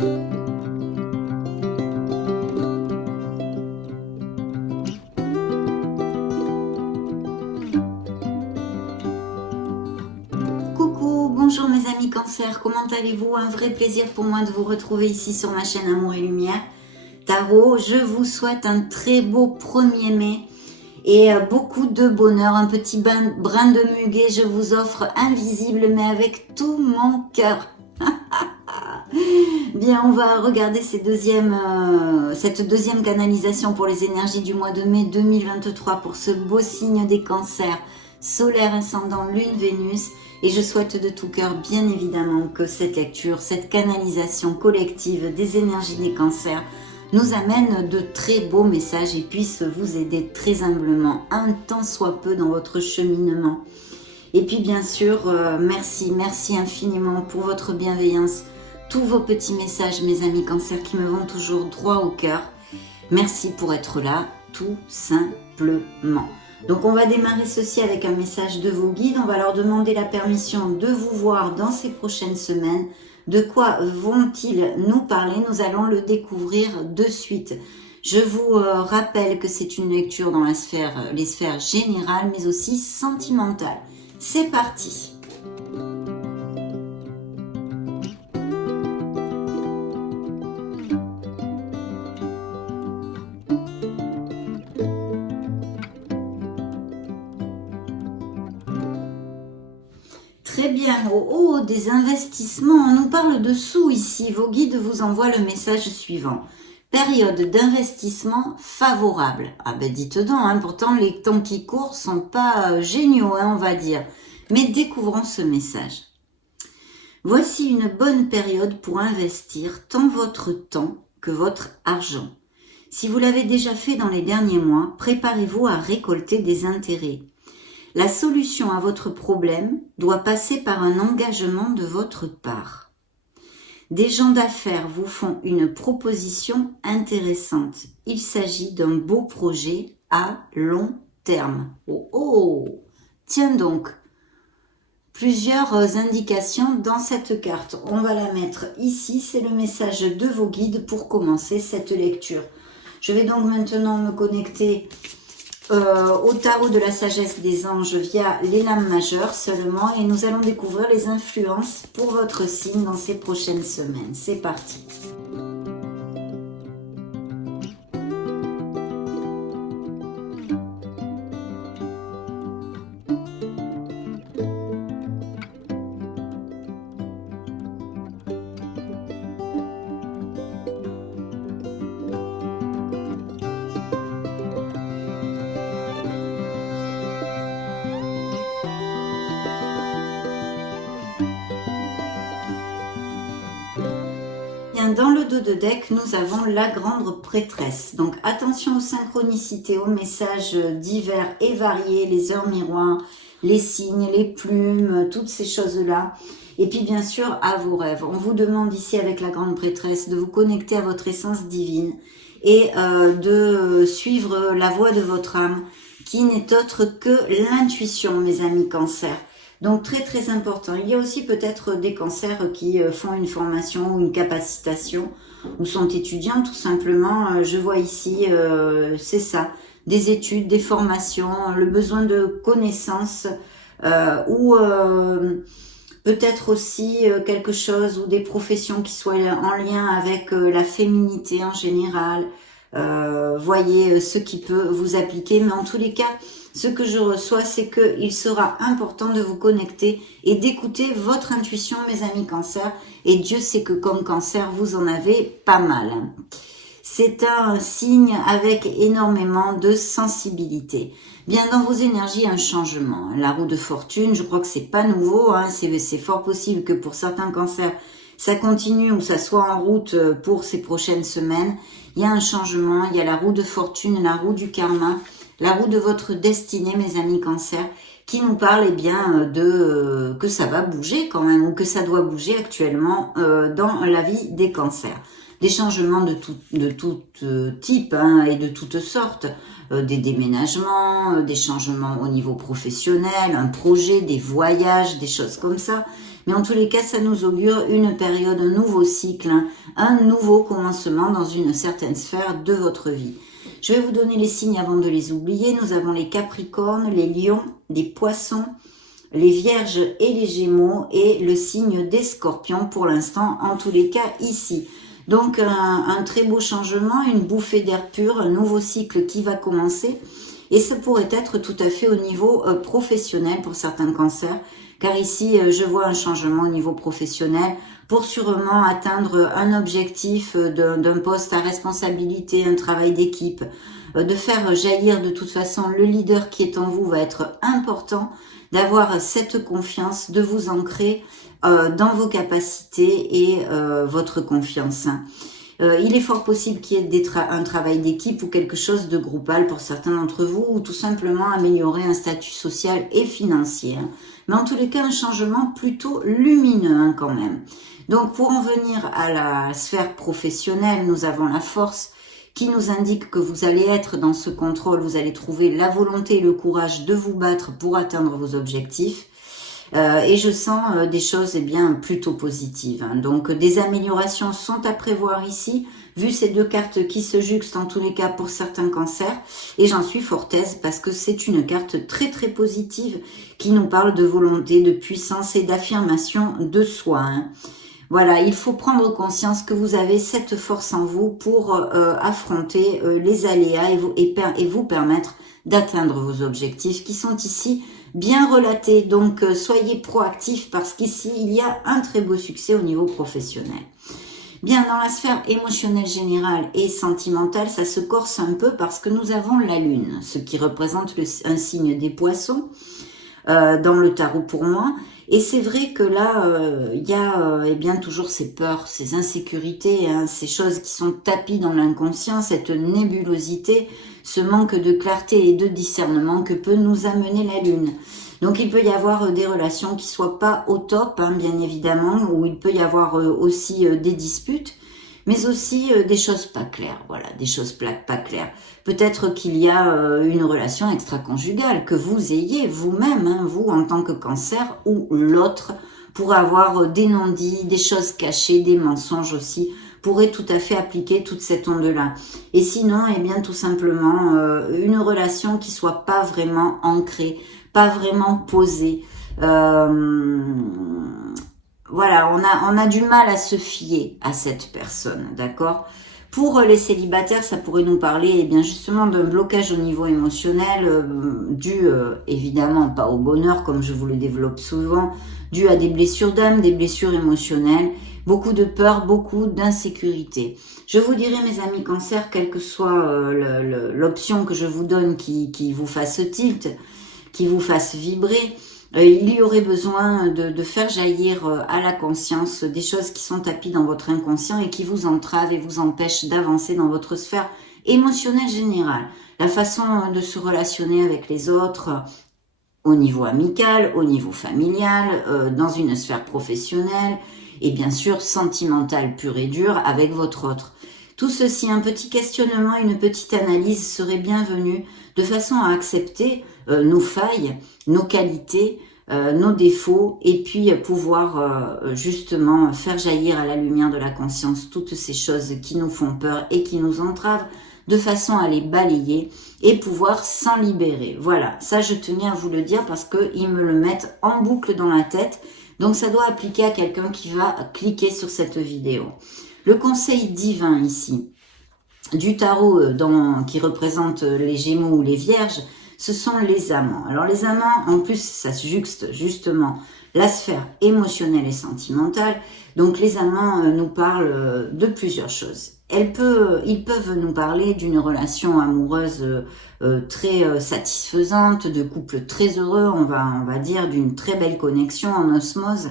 Coucou, bonjour mes amis Cancer, comment allez-vous? Un vrai plaisir pour moi de vous retrouver ici sur ma chaîne Amour et Lumière Tarot. Je vous souhaite un très beau 1er mai et beaucoup de bonheur, un petit brin de muguet. Je vous offre invisible mais avec tout mon cœur. Bien, on va regarder cette deuxième canalisation pour les énergies du mois de mai 2023 pour ce beau signe des cancers, solaire, ascendant, lune, Vénus. Et je souhaite de tout cœur, bien évidemment, que cette lecture, cette canalisation collective des énergies des cancers nous amène de très beaux messages et puisse vous aider très humblement, un tant soit peu dans votre cheminement. Et puis bien sûr, merci infiniment pour votre bienveillance, tous vos petits messages, mes amis cancers, qui me vont toujours droit au cœur. Merci pour être là, tout simplement. Donc on va démarrer ceci avec un message de vos guides. On va leur demander la permission de vous voir dans ces prochaines semaines. De quoi vont-ils nous parler? Nous allons le découvrir de suite. Je vous rappelle que c'est une lecture dans les sphères générales mais aussi sentimentales. C'est parti! Très bien, oh, des investissements, on nous parle de sous ici, vos guides vous envoient le message suivant. Période d'investissement favorable. Ah ben dites donc, hein, pourtant les temps qui courent sont pas géniaux, hein, on va dire. Mais découvrons ce message. Voici une bonne période pour investir tant votre temps que votre argent. Si vous l'avez déjà fait dans les derniers mois, préparez-vous à récolter des intérêts. La solution à votre problème doit passer par un engagement de votre part. Des gens d'affaires vous font une proposition intéressante. Il s'agit d'un beau projet à long terme. Oh, tiens donc, plusieurs indications dans cette carte. On va la mettre ici, c'est le message de vos guides pour commencer cette lecture. Je vais donc maintenant me connecter au tarot de la sagesse des anges via les lames majeures seulement et nous allons découvrir les influences pour votre signe dans ces prochaines semaines. C'est parti. Dans le dos de deck, nous avons la grande prêtresse. Donc attention aux synchronicités, aux messages divers et variés, les heures miroirs, les signes, les plumes, toutes ces choses-là. Et puis bien sûr à vos rêves. On vous demande ici avec la grande prêtresse de vous connecter à votre essence divine et de suivre la voie de votre âme qui n'est autre que l'intuition, mes amis cancers. Donc très important. Il y a aussi peut-être des cancers qui font une formation ou une capacitation ou sont étudiants tout simplement. Je vois ici, c'est ça, des études, des formations, le besoin de connaissances ou peut-être aussi quelque chose ou des professions qui soient en lien avec la féminité en général. Voyez ce qui peut vous appliquer, mais en tous les cas, ce que je reçois, c'est qu'il sera important de vous connecter et d'écouter votre intuition, mes amis cancers, et Dieu sait que comme cancer, vous en avez pas mal. C'est un signe avec énormément de sensibilité. Bien, dans vos énergies, un changement. La roue de fortune, je crois que c'est pas nouveau, hein, c'est fort possible que pour certains cancers, ça continue ou ça soit en route pour ces prochaines semaines. Il y a un changement, il y a la roue de fortune, la roue du karma, la roue de votre destinée, mes amis cancers, qui nous parle eh bien de que ça va bouger quand même, ou que ça doit bouger actuellement dans la vie des cancers. Des changements de tout type hein, et de toutes sortes, des déménagements, des changements au niveau professionnel, un projet, des voyages, des choses comme ça. Mais en tous les cas, ça nous augure une période, un nouveau cycle, hein, un nouveau commencement dans une certaine sphère de votre vie. Je vais vous donner les signes avant de les oublier. Nous avons les Capricornes, les Lions, les Poissons, les Vierges et les Gémeaux et le signe des Scorpions pour l'instant, en tous les cas ici. Donc un très beau changement, une bouffée d'air pur, un nouveau cycle qui va commencer. Et ça pourrait être tout à fait au niveau professionnel pour certains cancers, car ici je vois un changement au niveau professionnel pour sûrement atteindre un objectif d'un poste à responsabilité, un travail d'équipe, de faire jaillir de toute façon le leader qui est en vous va être important, d'avoir cette confiance, de vous ancrer dans vos capacités et votre confiance. Il est fort possible qu'il y ait un travail d'équipe ou quelque chose de groupal pour certains d'entre vous, ou tout simplement améliorer un statut social et financier. Mais en tous les cas, un changement plutôt lumineux quand même. Donc pour en venir à la sphère professionnelle, nous avons la force qui nous indique que vous allez être dans ce contrôle, vous allez trouver la volonté et le courage de vous battre pour atteindre vos objectifs. Et je sens des choses bien plutôt positives. Hein. Donc des améliorations sont à prévoir ici, vu ces deux cartes qui se juxtent en tous les cas pour certains cancers. Et j'en suis fort aise parce que c'est une carte très très positive qui nous parle de volonté, de puissance et d'affirmation de soi. Hein. Voilà, il faut prendre conscience que vous avez cette force en vous pour affronter les aléas et vous permettre d'atteindre vos objectifs qui sont ici bien relatés. Donc, soyez proactifs parce qu'ici, il y a un très beau succès au niveau professionnel. Bien, dans la sphère émotionnelle générale et sentimentale, ça se corse un peu parce que nous avons la Lune, ce qui représente un signe des Poissons dans le tarot pour moi. Et c'est vrai que là, il y a bien toujours ces peurs, ces insécurités, hein, ces choses qui sont tapies dans l'inconscient, cette nébulosité, ce manque de clarté et de discernement que peut nous amener la Lune. Donc il peut y avoir des relations qui soient pas au top, hein, bien évidemment, où il peut y avoir aussi des disputes, mais aussi des choses pas claires, voilà, des choses pas claires. Peut-être qu'il y a une relation extra-conjugale, que vous ayez vous-même, hein, vous en tant que cancer, ou l'autre, pour avoir des non-dits, des choses cachées, des mensonges aussi, pourrait tout à fait appliquer toute cette onde-là. Et sinon, eh bien tout simplement, une relation qui soit pas vraiment ancrée, pas vraiment posée. Voilà, on a du mal à se fier à cette personne, d'accord ? Pour les célibataires, ça pourrait nous parler eh bien justement d'un blocage au niveau émotionnel dû évidemment pas au bonheur comme je vous le développe souvent, dû à des blessures d'âme, des blessures émotionnelles, beaucoup de peur, beaucoup d'insécurité. Je vous dirai mes amis cancer, quelle que soit l'option que je vous donne qui vous fasse tilt, qui vous fasse vibrer, il y aurait besoin de faire jaillir à la conscience des choses qui sont tapies dans votre inconscient et qui vous entravent et vous empêchent d'avancer dans votre sphère émotionnelle générale. La façon de se relationner avec les autres au niveau amical, au niveau familial, dans une sphère professionnelle et bien sûr sentimentale pure et dure avec votre autre. Tout ceci, un petit questionnement, une petite analyse serait bienvenue de façon à accepter nos failles, nos qualités, nos défauts et puis pouvoir justement faire jaillir à la lumière de la conscience toutes ces choses qui nous font peur et qui nous entravent de façon à les balayer et pouvoir s'en libérer. Voilà, ça je tenais à vous le dire parce qu'ils me le mettent en boucle dans la tête, donc ça doit appliquer à quelqu'un qui va cliquer sur cette vidéo. Le conseil divin ici, du tarot qui représente les Gémeaux ou les Vierges, ce sont les amants. Alors les amants, en plus, ça se juxte justement la sphère émotionnelle et sentimentale. Donc les amants nous parlent de plusieurs choses. Ils peuvent nous parler d'une relation amoureuse très satisfaisante, de couple très heureux, on va dire, d'une très belle connexion en osmose,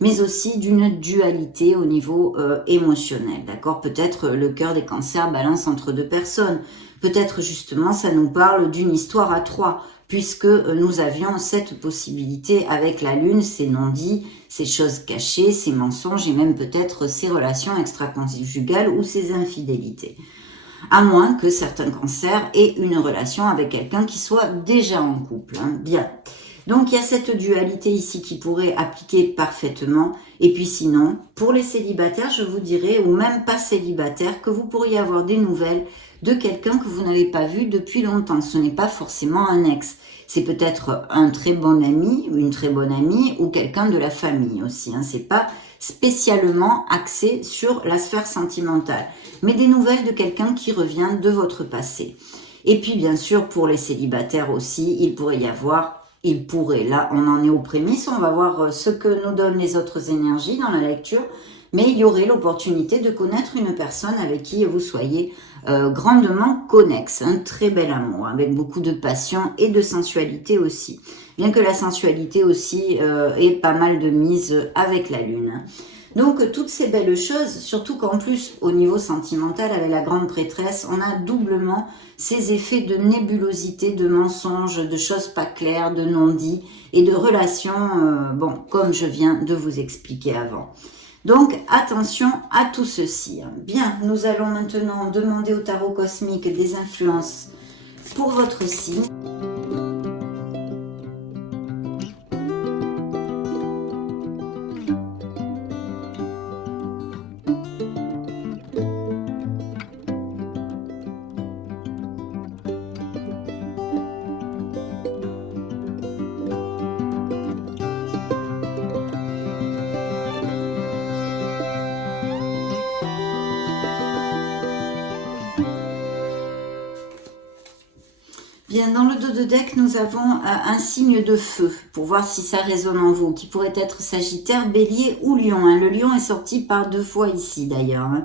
mais aussi d'une dualité au niveau émotionnel, d'accord ? Peut-être le cœur des cancers balance entre deux personnes. Peut-être justement ça nous parle d'une histoire à trois, puisque nous avions cette possibilité avec la Lune, ces non-dits, ces choses cachées, ces mensonges et même peut-être ces relations extra-conjugales ou ces infidélités. À moins que certains cancers aient une relation avec quelqu'un qui soit déjà en couple. Hein. Bien. Donc, il y a cette dualité ici qui pourrait appliquer parfaitement. Et puis sinon, pour les célibataires, je vous dirais, ou même pas célibataires, que vous pourriez avoir des nouvelles de quelqu'un que vous n'avez pas vu depuis longtemps. Ce n'est pas forcément un ex. C'est peut-être un très bon ami, ou une très bonne amie, ou quelqu'un de la famille aussi. Hein. C'est pas spécialement axé sur la sphère sentimentale, mais des nouvelles de quelqu'un qui revient de votre passé. Et puis, bien sûr, pour les célibataires aussi, il pourrait y avoir... Il pourrait, là on en est aux prémices, on va voir ce que nous donnent les autres énergies dans la lecture, mais il y aurait l'opportunité de connaître une personne avec qui vous soyez grandement connexe, un très bel amour, avec beaucoup de passion et de sensualité aussi, bien que la sensualité aussi ait pas mal de mise avec la lune. Donc, toutes ces belles choses, surtout qu'en plus, au niveau sentimental, avec la grande prêtresse, on a doublement ces effets de nébulosité, de mensonges, de choses pas claires, de non-dits et de relations, bon, comme je viens de vous expliquer avant. Donc, attention à tout ceci. Bien, nous allons maintenant demander au tarot cosmique des influences pour votre signe. Bien, dans le dos de deck, nous avons un signe de feu, pour voir si ça résonne en vous, qui pourrait être Sagittaire, Bélier ou Lion. Hein. Le Lion est sorti par 2 fois ici, d'ailleurs. Hein.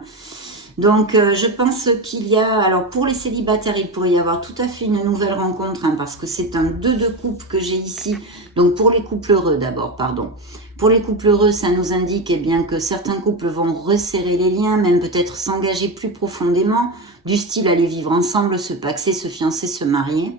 Donc, je pense qu'il y a... Alors, pour les célibataires, il pourrait y avoir tout à fait une nouvelle rencontre, hein, parce que c'est un 2 de coupe que j'ai ici. Donc, pour les couples heureux, d'abord, pardon. Pour les couples heureux, ça nous indique eh bien, que certains couples vont resserrer les liens, même peut-être s'engager plus profondément, du style aller vivre ensemble, se paxer, se fiancer, se marier.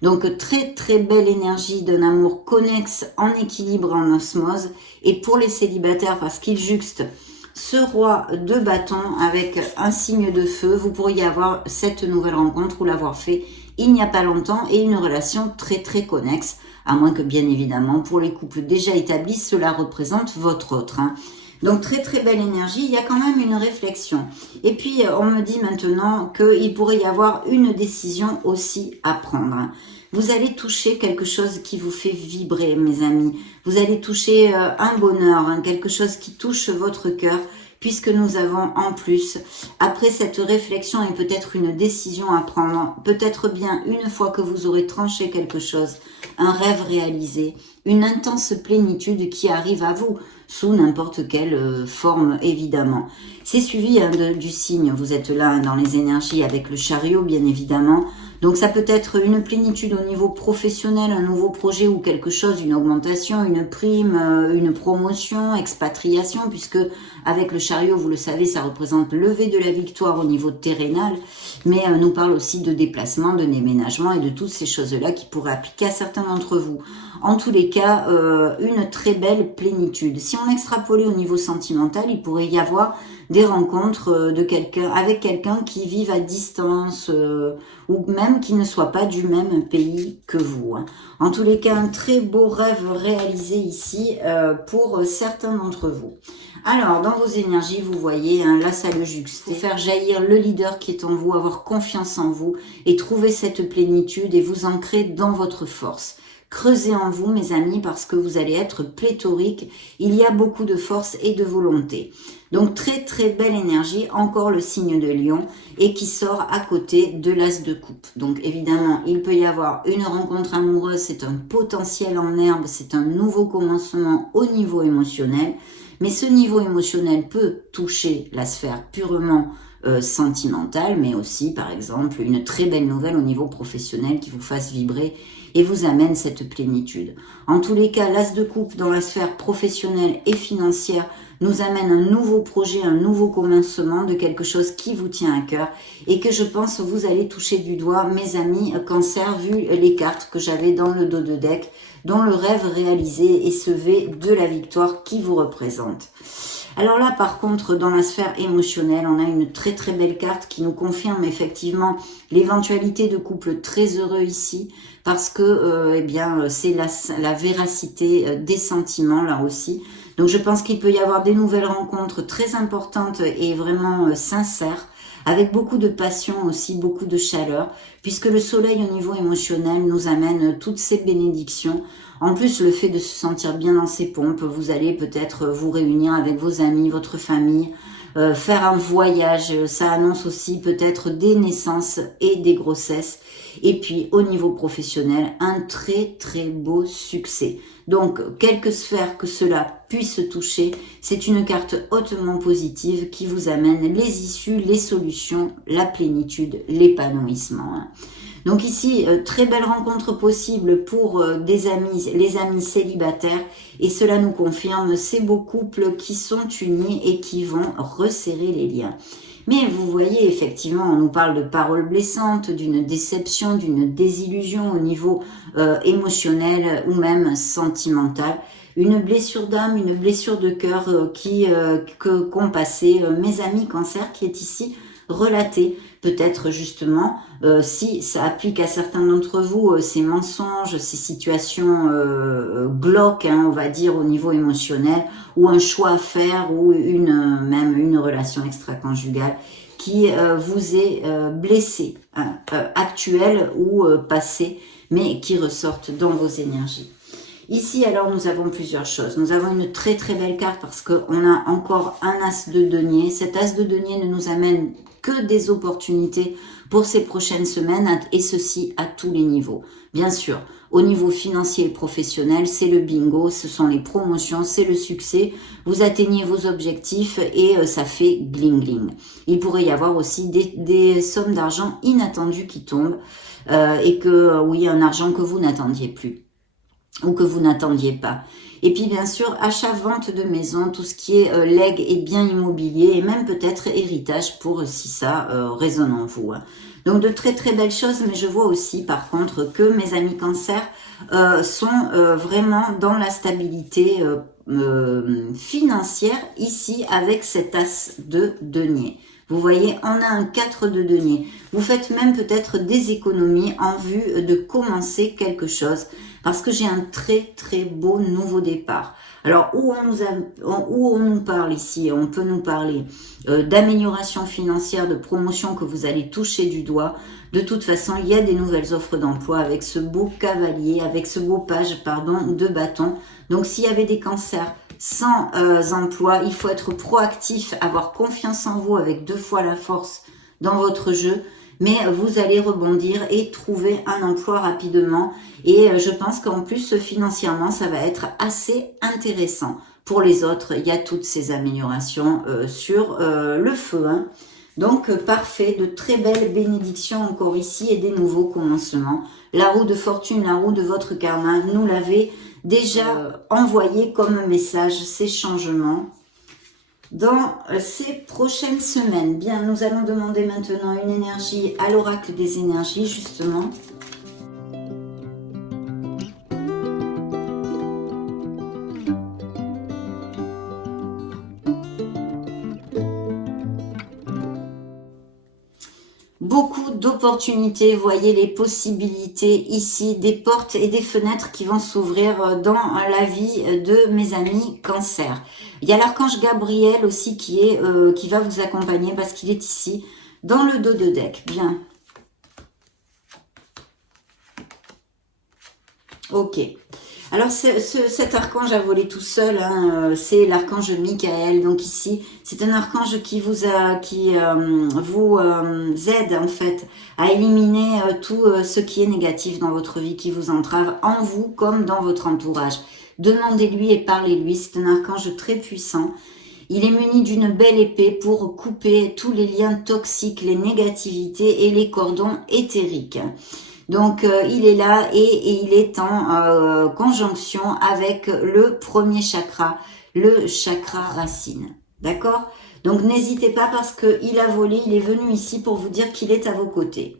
Donc très très belle énergie d'un amour connexe, en équilibre, en osmose. Et pour les célibataires, parce qu'il juxte ce roi de bâton avec un signe de feu, vous pourriez avoir cette nouvelle rencontre ou l'avoir fait il n'y a pas longtemps et une relation très très connexe, à moins que bien évidemment pour les couples déjà établis, cela représente votre autre. Hein. Donc très très belle énergie, il y a quand même une réflexion. Et puis on me dit maintenant qu'il pourrait y avoir une décision aussi à prendre. Vous allez toucher quelque chose qui vous fait vibrer, mes amis. Vous allez toucher un bonheur, hein, quelque chose qui touche votre cœur, puisque nous avons en plus, après cette réflexion et peut-être une décision à prendre, peut-être bien une fois que vous aurez tranché quelque chose, un rêve réalisé, une intense plénitude qui arrive à vous, sous n'importe quelle forme évidemment. C'est suivi hein, du signe, vous êtes là hein, dans les énergies avec le chariot bien évidemment. Donc ça peut être une plénitude au niveau professionnel, un nouveau projet ou quelque chose, une augmentation, une prime, une promotion, expatriation, puisque avec le chariot, vous le savez, ça représente lever de la victoire au niveau terrénal, mais nous parle aussi de déplacement, de déménagement et de toutes ces choses-là qui pourraient appliquer à certains d'entre vous. En tous les cas, une très belle plénitude. Si on extrapolait au niveau sentimental, il pourrait y avoir des rencontres de quelqu'un avec quelqu'un qui vive à distance ou même qui ne soit pas du même pays que vous. Hein. En tous les cas, un très beau rêve réalisé ici pour certains d'entre vous. Alors, dans vos énergies, vous voyez, hein, là, ça le juxte. Faire jaillir le leader qui est en vous, avoir confiance en vous et trouver cette plénitude et vous ancrer dans votre force. Creusez en vous, mes amis, parce que vous allez être pléthorique. Il y a beaucoup de force et de volonté. Donc, très, très belle énergie. Encore le signe de Lion et qui sort à côté de l'as de coupe. Donc, évidemment, il peut y avoir une rencontre amoureuse. C'est un potentiel en herbe. C'est un nouveau commencement au niveau émotionnel. Mais ce niveau émotionnel peut toucher la sphère purement sentimentale, mais aussi, par exemple, une très belle nouvelle au niveau professionnel qui vous fasse vibrer et vous amène cette plénitude. En tous les cas, l'as de coupe dans la sphère professionnelle et financière nous amène un nouveau projet, un nouveau commencement de quelque chose qui vous tient à cœur et que je pense vous allez toucher du doigt, mes amis, cancer, vu les cartes que j'avais dans le dos de deck, dont le rêve réalisé est ce V de la victoire qui vous représente. Alors là, par contre, dans la sphère émotionnelle, on a une très très belle carte qui nous confirme effectivement l'éventualité de couples très heureux ici, parce que eh bien c'est la véracité des sentiments là aussi. Donc je pense qu'il peut y avoir des nouvelles rencontres très importantes et vraiment sincères, avec beaucoup de passion aussi, beaucoup de chaleur, puisque le soleil au niveau émotionnel nous amène toutes ces bénédictions. En plus, le fait de se sentir bien dans ses pompes, vous allez peut-être vous réunir avec vos amis, votre famille, faire un voyage, ça annonce aussi peut-être des naissances et des grossesses. Et puis, au niveau professionnel, un très très beau succès. Donc, quelque sphère que cela puisse toucher, c'est une carte hautement positive qui vous amène les issues, les solutions, la plénitude, l'épanouissement. Donc ici, très belle rencontre possible pour des amis, les amis célibataires, et cela nous confirme ces beaux couples qui sont unis et qui vont resserrer les liens. Mais vous voyez, effectivement, on nous parle de paroles blessantes, d'une déception, d'une désillusion au niveau émotionnel ou même sentimental. Une blessure d'âme, une blessure de cœur qu'ont passé mes amis cancer, qui est ici relatée. Peut-être justement, si ça applique à certains d'entre vous, ces mensonges, ces situations glauques, hein, on va dire, au niveau émotionnel, ou un choix à faire, ou même une relation extra-conjugale qui vous est blessée, hein, actuelle ou passée, mais qui ressortent dans vos énergies. Ici, alors, nous avons plusieurs choses. Nous avons une très très belle carte parce qu'on a encore un as de denier. Cet as de denier ne nous amène que des opportunités pour ces prochaines semaines, et ceci à tous les niveaux. Bien sûr, au niveau financier et professionnel, c'est le bingo, ce sont les promotions, c'est le succès. Vous atteignez vos objectifs et ça fait gling gling. Il pourrait y avoir aussi des sommes d'argent inattendues qui tombent et que, oui, un argent que vous n'attendiez plus ou que vous n'attendiez pas. Et puis bien sûr, achat-vente de maison, tout ce qui est legs et biens immobiliers, et même peut-être héritage pour si ça résonne en vous. Donc de très très belles choses, mais je vois aussi par contre que mes amis cancer sont vraiment dans la stabilité financière ici avec cet as de denier. Vous voyez, on a un 4 de denier. Vous faites même peut-être des économies en vue de commencer quelque chose, parce que j'ai un très très beau nouveau départ. Alors, où on nous parle ici, on peut nous parler d'amélioration financière, de promotion que vous allez toucher du doigt. De toute façon, il y a des nouvelles offres d'emploi avec ce beau cavalier, avec ce beau page, de bâton. Donc, s'il y avait des cancers sans emploi, il faut être proactif, avoir confiance en vous avec 2 fois la force dans votre jeu. Mais vous allez rebondir et trouver un emploi rapidement. Et je pense qu'en plus, financièrement, ça va être assez intéressant. Pour les autres, il y a toutes ces améliorations sur le feu. Hein. Donc, parfait, de très belles bénédictions encore ici et des nouveaux commencements. La roue de fortune, la roue de votre karma, nous l'avez déjà envoyé comme message, ces changements. Dans ces prochaines semaines, bien, nous allons demander maintenant une énergie à l'oracle des énergies, justement. Beaucoup d'opportunités, voyez les possibilités ici, des portes et des fenêtres qui vont s'ouvrir dans la vie de mes amis cancer. Il y a l'archange Gabriel aussi qui va vous accompagner parce qu'il est ici dans le dos de deck. Bien. Ok. Alors, cet archange a volé tout seul, hein, c'est l'archange Michael. Donc ici, c'est un archange qui vous aide en fait à éliminer tout ce qui est négatif dans votre vie, qui vous entrave en vous comme dans votre entourage. Demandez-lui et parlez-lui, c'est un archange très puissant. Il est muni d'une belle épée pour couper tous les liens toxiques, les négativités et les cordons éthériques. Donc, il est là et il est en conjonction avec le premier chakra, le chakra racine. D'accord? Donc, n'hésitez pas parce qu'il a volé, il est venu ici pour vous dire qu'il est à vos côtés.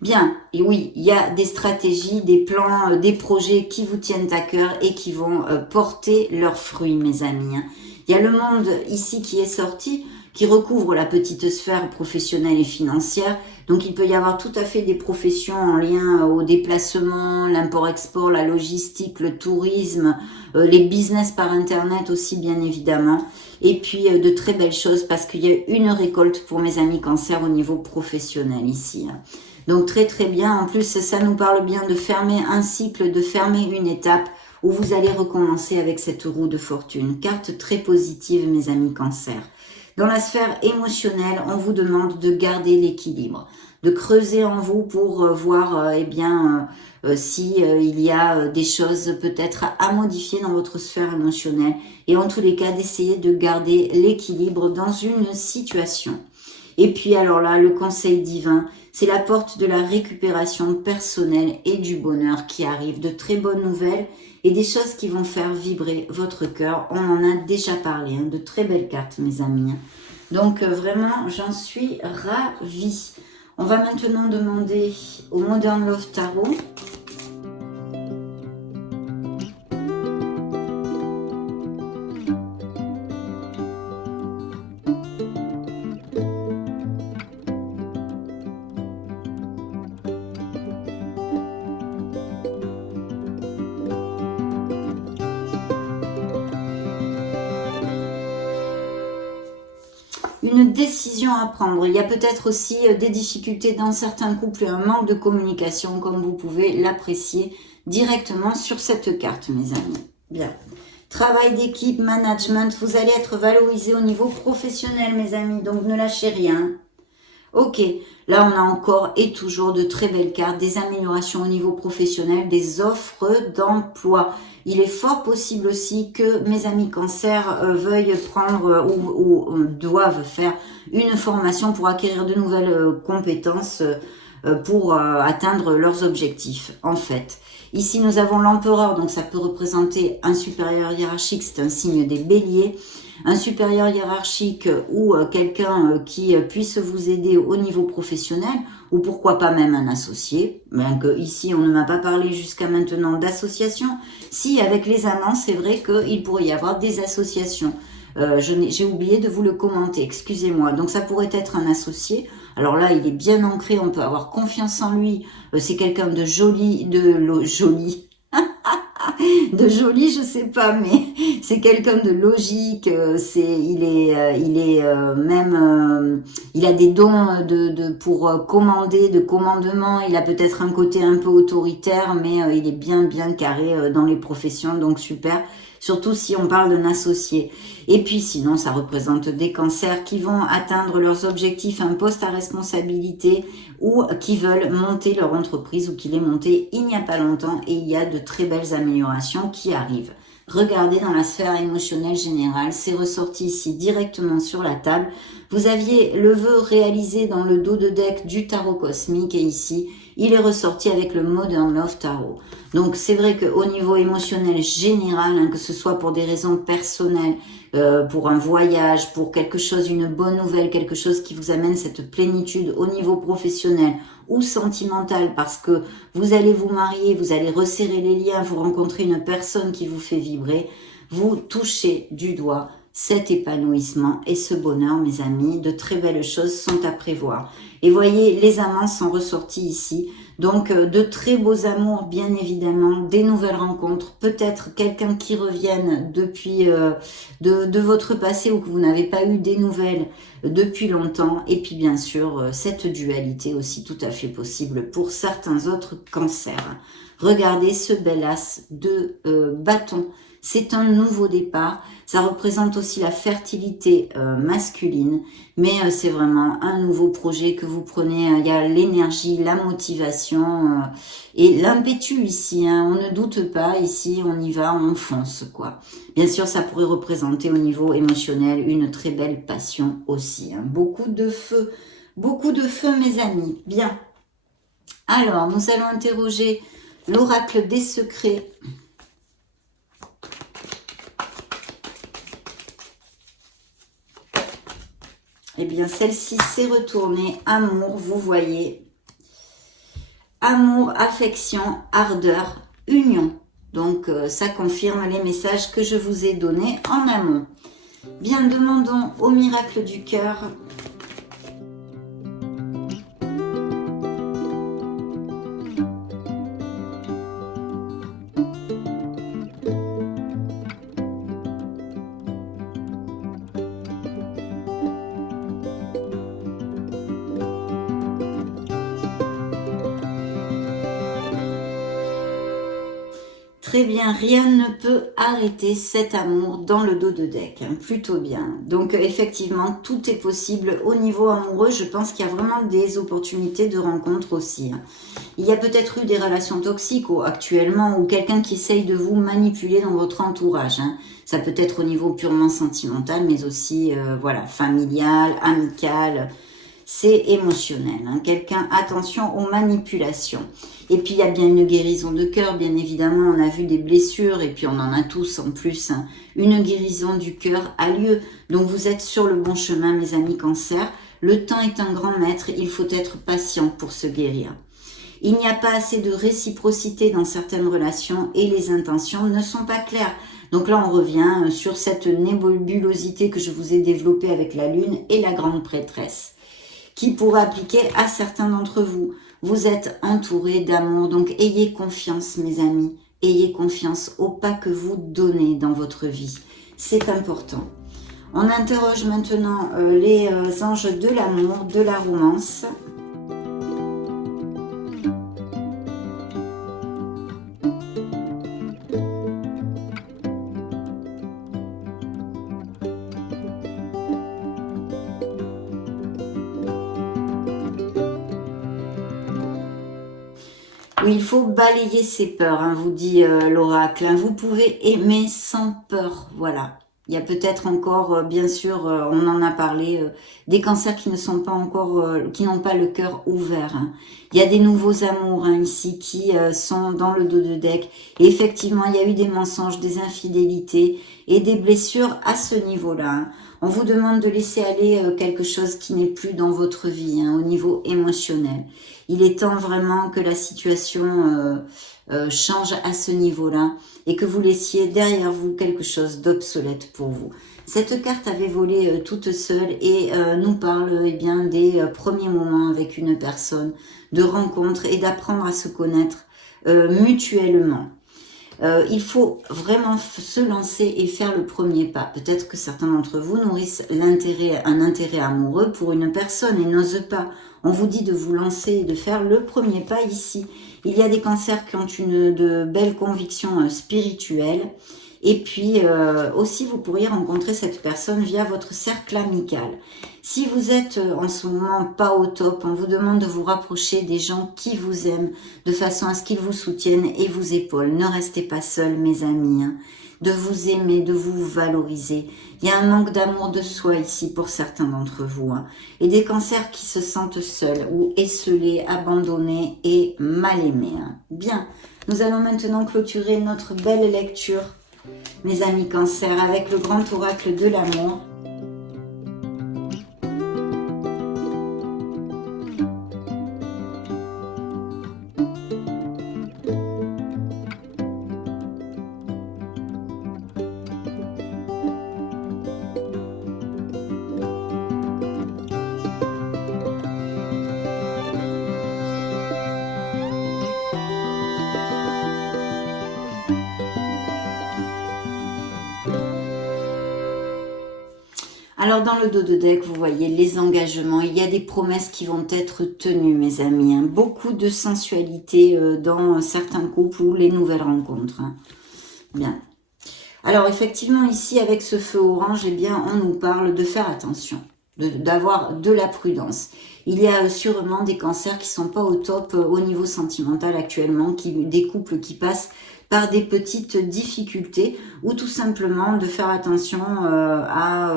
Bien, et oui, il y a des stratégies, des plans, des projets qui vous tiennent à cœur et qui vont porter leurs fruits, mes amis. Il Il y a le monde ici qui est sorti, qui recouvre la petite sphère professionnelle et financière. Donc, il peut y avoir tout à fait des professions en lien au déplacement, l'import-export, la logistique, le tourisme, les business par Internet aussi, bien évidemment. Et puis, de très belles choses parce qu'il y a une récolte pour mes amis cancer au niveau professionnel ici. Donc, très très bien. En plus, ça nous parle bien de fermer un cycle, de fermer une étape où vous allez recommencer avec cette roue de fortune. Carte très positive, mes amis cancer. Dans la sphère émotionnelle, on vous demande de garder l'équilibre, de creuser en vous pour voir si il y a des choses peut-être à modifier dans votre sphère émotionnelle et en tous les cas d'essayer de garder l'équilibre dans une situation. Et puis alors là, le conseil divin, c'est la porte de la récupération personnelle et du bonheur qui arrive, de très bonnes nouvelles et des choses qui vont faire vibrer votre cœur. On en a déjà parlé, de très belles cartes, mes amis. Donc vraiment, j'en suis ravie. On va maintenant demander au Modern Love Tarot. Une décision à prendre. Il y a peut-être aussi des difficultés dans certains couples, un manque de communication, comme vous pouvez l'apprécier directement sur cette carte, mes amis. Bien. Travail d'équipe, management, vous allez être valorisé au niveau professionnel, mes amis, donc ne lâchez rien. Ok, là on a encore et toujours de très belles cartes, des améliorations au niveau professionnel, des offres d'emploi. Il est fort possible aussi que mes amis cancer veuillent prendre ou doivent faire une formation pour acquérir de nouvelles compétences pour atteindre leurs objectifs, en fait. Ici, nous avons l'empereur, donc ça peut représenter un supérieur hiérarchique, c'est un signe des béliers. Un supérieur hiérarchique ou quelqu'un qui puisse vous aider au niveau professionnel, ou pourquoi pas même un associé, bien que ici on ne m'a pas parlé jusqu'à maintenant d'association. Si avec les amants, c'est vrai qu'il pourrait y avoir des associations. J'ai oublié de vous le commenter, excusez-moi. Donc ça pourrait être un associé. Alors là, il est bien ancré, on peut avoir confiance en lui. C'est quelqu'un de joli, joli. De joli, je sais pas, mais c'est quelqu'un de logique. Il a des dons pour commander, de commandement. Il a peut-être un côté un peu autoritaire, mais il est bien carré dans les professions, donc super. Surtout si on parle d'un associé. Et puis sinon, ça représente des cancers qui vont atteindre leurs objectifs, un poste à responsabilité ou qui veulent monter leur entreprise ou qui l'est montée il n'y a pas longtemps et il y a de très belles améliorations qui arrivent. Regardez dans la sphère émotionnelle générale, c'est ressorti ici directement sur la table. Vous aviez le vœu réalisé dans le dos de deck du tarot cosmique et ici, il est ressorti avec le Modern Love Tarot. Donc c'est vrai qu'au niveau émotionnel général, que ce soit pour des raisons personnelles, pour un voyage, pour quelque chose, une bonne nouvelle, quelque chose qui vous amène cette plénitude au niveau professionnel ou sentimental, parce que vous allez vous marier, vous allez resserrer les liens, vous rencontrez une personne qui vous fait vibrer, vous touchez du doigt cet épanouissement et ce bonheur, mes amis. De très belles choses sont à prévoir. Et voyez, les amants sont ressortis ici. Donc, de très beaux amours, bien évidemment, des nouvelles rencontres, peut-être quelqu'un qui revienne depuis de votre passé ou que vous n'avez pas eu des nouvelles depuis longtemps. Et puis, bien sûr, cette dualité aussi tout à fait possible pour certains autres cancers. Regardez ce bel as de bâton. C'est un nouveau départ. Ça représente aussi la fertilité masculine, mais c'est vraiment un nouveau projet que vous prenez. Il y a l'énergie, la motivation et l'impétu ici. On ne doute pas. Ici, on y va, on fonce, quoi. Bien sûr, ça pourrait représenter au niveau émotionnel une très belle passion aussi. Beaucoup de feu, mes amis. Bien. Alors, nous allons interroger l'oracle des secrets. Eh bien, celle-ci s'est retournée. Amour, vous voyez. Amour, affection, ardeur, union. Donc, ça confirme les messages que je vous ai donnés en amont. Bien, demandons au miracle du cœur. Très bien, rien ne peut arrêter cet amour dans le dos de deck, hein, plutôt bien. Donc effectivement, tout est possible au niveau amoureux. Je pense qu'il y a vraiment des opportunités de rencontre aussi. Hein. Il y a peut-être eu des relations toxiques actuellement ou quelqu'un qui essaye de vous manipuler dans votre entourage. Hein. Ça peut être au niveau purement sentimental, mais aussi voilà, familial, amical. C'est émotionnel. Hein. Quelqu'un, attention aux manipulations. Et puis, il y a bien une guérison de cœur, bien évidemment. On a vu des blessures, et puis on en a tous en plus. Hein. Une guérison du cœur a lieu. Donc, vous êtes sur le bon chemin, mes amis Cancer. Le temps est un grand maître. Il faut être patient pour se guérir. Il n'y a pas assez de réciprocité dans certaines relations et les intentions ne sont pas claires. Donc là, on revient sur cette nébulosité que je vous ai développée avec la Lune et la Grande Prêtresse, qui pourrait appliquer à certains d'entre vous. Vous êtes entourés d'amour, donc ayez confiance, mes amis. Ayez confiance au pas que vous donnez dans votre vie. C'est important. On interroge maintenant les anges de l'amour, de la romance. Oui, il faut balayer ses peurs, hein, vous dit l'oracle. Hein. Vous pouvez aimer sans peur, voilà. Il y a peut-être encore, bien sûr, on en a parlé, des cancers qui ne sont pas encore, qui n'ont pas le cœur ouvert. Hein. Il y a des nouveaux amours hein, ici qui sont dans le dos de deck. Et effectivement, il y a eu des mensonges, des infidélités et des blessures à ce niveau-là. Hein. On vous demande de laisser aller quelque chose qui n'est plus dans votre vie, hein, au niveau émotionnel. Il est temps vraiment que la situation change à ce niveau-là et que vous laissiez derrière vous quelque chose d'obsolète pour vous. Cette carte avait volé toute seule et nous parle eh bien, des premiers moments avec une personne, de rencontre et d'apprendre à se connaître mutuellement. Il faut vraiment se lancer et faire le premier pas. Peut-être que certains d'entre vous nourrissent un intérêt amoureux pour une personne et n'osent pas. On vous dit de vous lancer et de faire le premier pas ici. Il y a des cancers qui ont de belles convictions spirituelles. Et puis aussi, vous pourriez rencontrer cette personne via votre cercle amical. Si vous êtes en ce moment pas au top, on vous demande de vous rapprocher des gens qui vous aiment, de façon à ce qu'ils vous soutiennent et vous épaulent. Ne restez pas seuls, mes amis. Hein. De vous aimer, de vous valoriser. Il y a un manque d'amour de soi ici pour certains d'entre vous. Hein. Et des cancers qui se sentent seuls ou esselés, abandonnés et mal aimés. Hein. Bien, nous allons maintenant clôturer notre belle lecture, mes amis Cancer, avec le grand oracle de l'amour. Alors dans le dos de deck, vous voyez les engagements, il y a des promesses qui vont être tenues, mes amis. Hein. Beaucoup de sensualité dans certains couples ou les nouvelles rencontres. Hein. Bien. Alors effectivement ici avec ce feu orange, eh bien on nous parle de faire attention, d'avoir de la prudence. Il y a sûrement des cancers qui sont pas au top au niveau sentimental actuellement, des couples qui passent par des petites difficultés ou tout simplement de faire attention à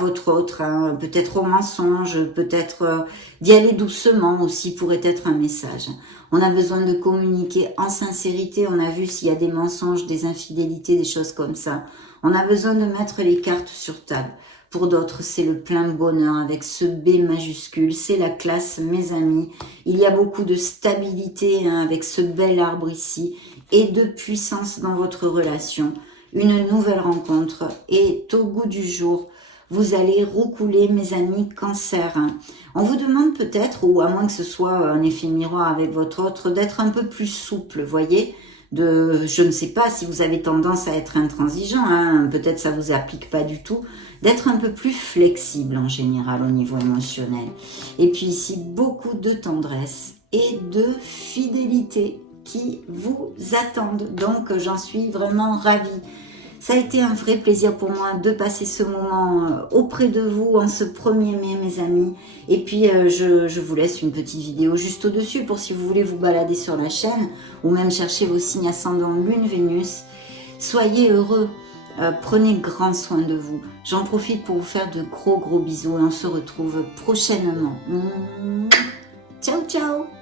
votre autre, hein, peut-être aux mensonges, peut-être d'y aller doucement aussi pourrait être un message. On a besoin de communiquer en sincérité, on a vu s'il y a des mensonges, des infidélités, des choses comme ça. On a besoin de mettre les cartes sur table. Pour d'autres, c'est le plein bonheur avec ce B majuscule. C'est la classe, mes amis. Il y a beaucoup de stabilité hein, avec ce bel arbre ici et de puissance dans votre relation. une nouvelle rencontre est au goût du jour. Vous allez roucouler, mes amis Cancer. On vous demande peut-être, ou à moins que ce soit un effet miroir avec votre autre, d'être un peu plus souple, voyez. Je ne sais pas si vous avez tendance à être intransigeant, hein, peut-être ça vous applique pas du tout, d'être un peu plus flexible en général au niveau émotionnel. Et puis ici, beaucoup de tendresse et de fidélité qui vous attendent. Donc j'en suis vraiment ravie. Ça a été un vrai plaisir pour moi de passer ce moment auprès de vous en ce 1er mai, mes amis. Et puis, je vous laisse une petite vidéo juste au-dessus pour si vous voulez vous balader sur la chaîne ou même chercher vos signes ascendants Lune, Vénus. Soyez heureux, prenez grand soin de vous. J'en profite pour vous faire de gros bisous et on se retrouve prochainement. Ciao, ciao!